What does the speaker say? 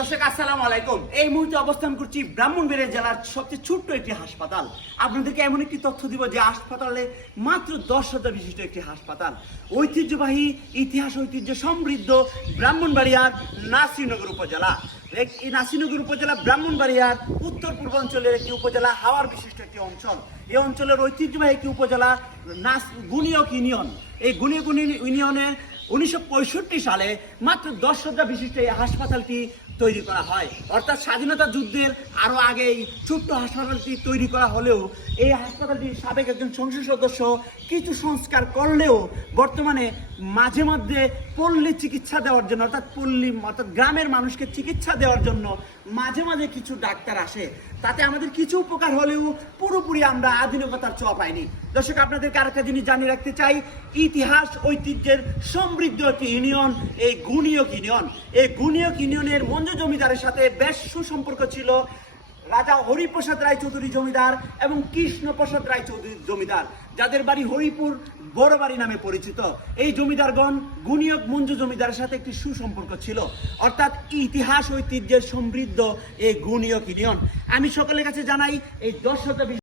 দর্শক আসসালামু আলাইকুম। এই মুহূর্তে অবস্থান করছি ব্রাহ্মণবাড়িয়া জেলার সবচেয়ে ছোট্ট একটি হাসপাতাল। আপনাদেরকে এমন একটি তথ্য দিব যে হাসপাতালে মাত্র 10 শয্যা বিশিষ্ট একটি হাসপাতাল। ঐতিহ্যবাহী ইতিহাস ঐতিহ্য সমৃদ্ধ ব্রাহ্মণবাড়িয়ার নাসিরনগর উপজেলা। এই নাসিরনগর উপজেলা ব্রাহ্মণবাড়িয়ার উত্তর পূর্বাঞ্চলের একটি উপজেলা, হাওয়ার বিশিষ্ট একটি অঞ্চল। এই অঞ্চলের ঐতিহ্যবাহী একটি উপজেলা গুনিয়ক ইউনিয়ন। এই গুনিয়ক ইউনিয়নের 1965 সালে মাত্র 10 শয্যা বিশিষ্ট এই হাসপাতালটি তৈরি করা হয়। অর্থাৎ স্বাধীনতা যুদ্ধের আরও আগে এই ছোট্ট হাসপাতালটি তৈরি করা হলেও এই হাসপাতালটির সাবেক একজন সংসদ সদস্য কিছু সংস্কার করলেও বর্তমানে মাঝে মধ্যে পল্লী চিকিৎসা দেওয়ার জন্য অর্থাৎ গ্রামের মানুষকে চিকিৎসা দেওয়ার জন্য মাঝে মাঝে কিছু ডাক্তার আসে। তাতে আমাদের কিছু উপকার হলেও পুরোপুরি আমরা আধুনিকতার ছোঁয়া পাইনি। দর্শক, আপনাদেরকে আরেকটা জিনিস জানিয়ে রাখতে চাই, ইতিহাস ঐতিহ্যের সমৃদ্ধ একটি ইউনিয়ন এই গুনিয়ক ইউনিয়ন। এই গুনিয়ক ইউনিয়নের মঞ্জু জমিদারের সাথে বেশ সুসম্পর্ক ছিল রাজা হরিপ্রসাদ রায়চৌধুরী জমিদার এবং কৃষ্ণপ্রসাদ রায়চৌধুরী জমিদার, যাদের বাড়ি হরিপুর বড় বাড়ি নামে পরিচিত। এই জমিদারগণ গুনিয়ক মঞ্জু জমিদারের সাথে একটি সুসম্পর্ক ছিল। অর্থাৎ ইতিহাস ঐতিহ্যের সমৃদ্ধ এই গুনিয়ক ইউনিয়ন। আমি সকলের কাছে জানাই এই 10